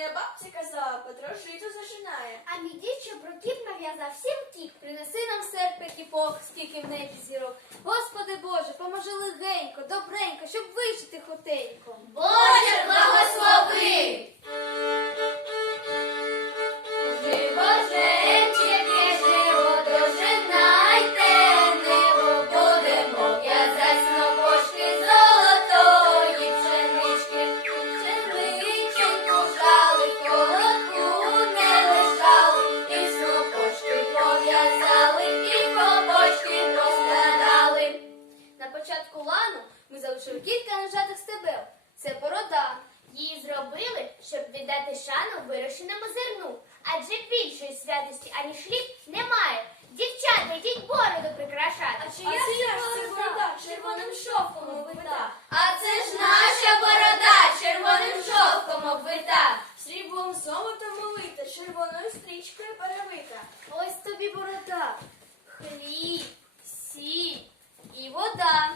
моя бабця казала, Петро жито зажинає. А мій дід, що про кіт нав'язав всім втік. Принеси нам серпик і пох, скільки в небі зірок. Господи Боже, поможи легенько, добренько, щоб вижити хотенько. Боже, благослови! Початку лану ми залишили кілька нажатих стебел. Це борода. Її зробили, щоб віддати шану вирощеному зерну. Адже більшої святості, аніж хліб, немає. Дівчата, йдіть бороду прикрашати. А чия ж це борода червоним шовком обвита? А це ж наша борода червоним шовком обвита. Сріблом золотом молита, червоною стрічкою перевита. Ось тобі борода. Хліб, сіль і вода.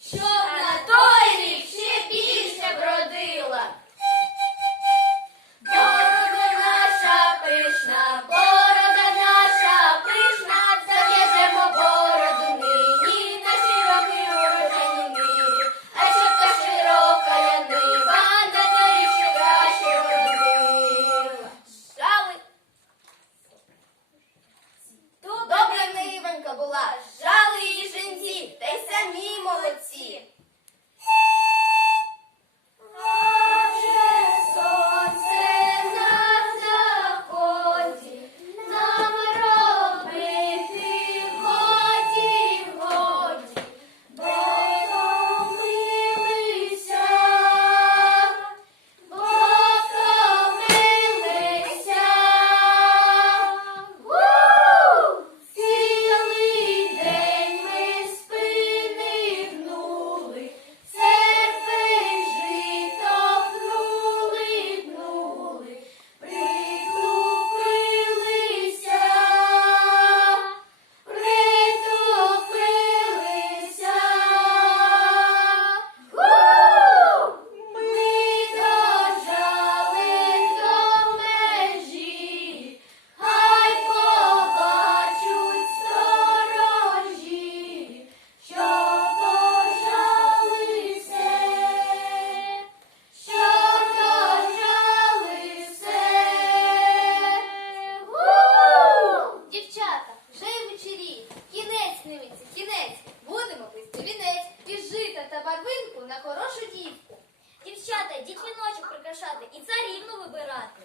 Щоб на той рік ще більше бродила. На хорошу дівку. Дівчата, йдіть віночок прикрашати і царівну вибирати.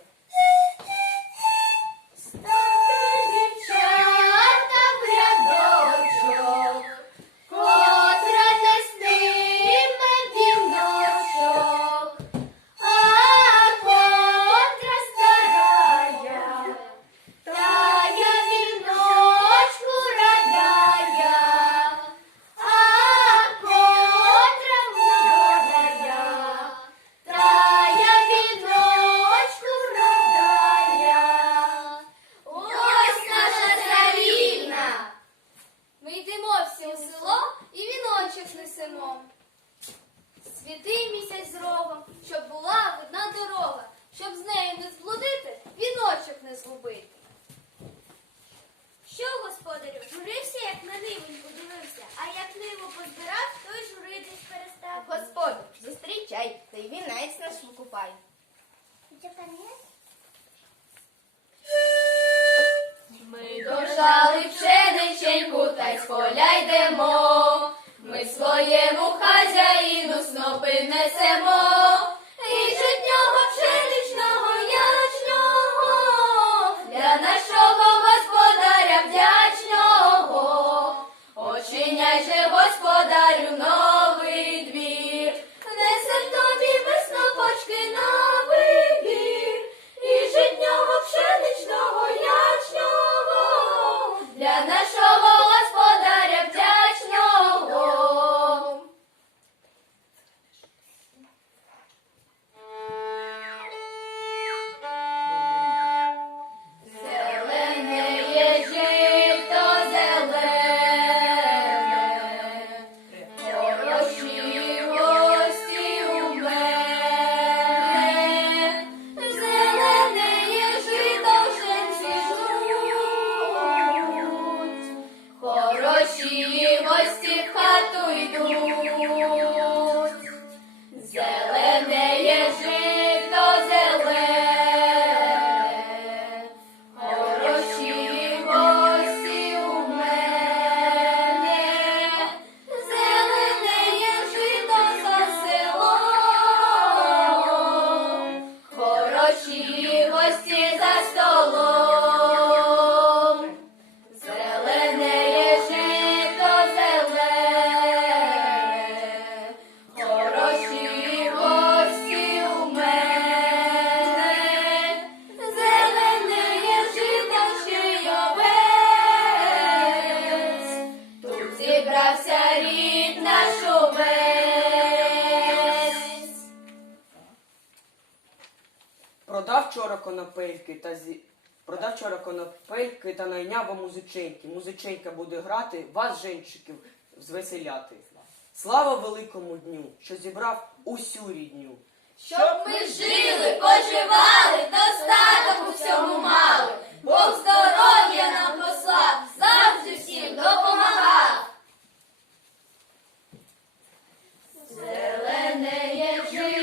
Ми дожали пшениченьку та й з поля йдемо. Ми своєму хазяїну снопи несемо. Продав вчора конопельки та зі... Продав вчора конопельки та найняв музиченьки. Музиченька буде грати, вас, жінчиків, звеселяти. Слава великому дню, що зібрав усю рідню. Щоб ми жили, поживали, достаток усьому мали. Бог здоров'я нам послав, завжди всім допомагав. Зелене є життя.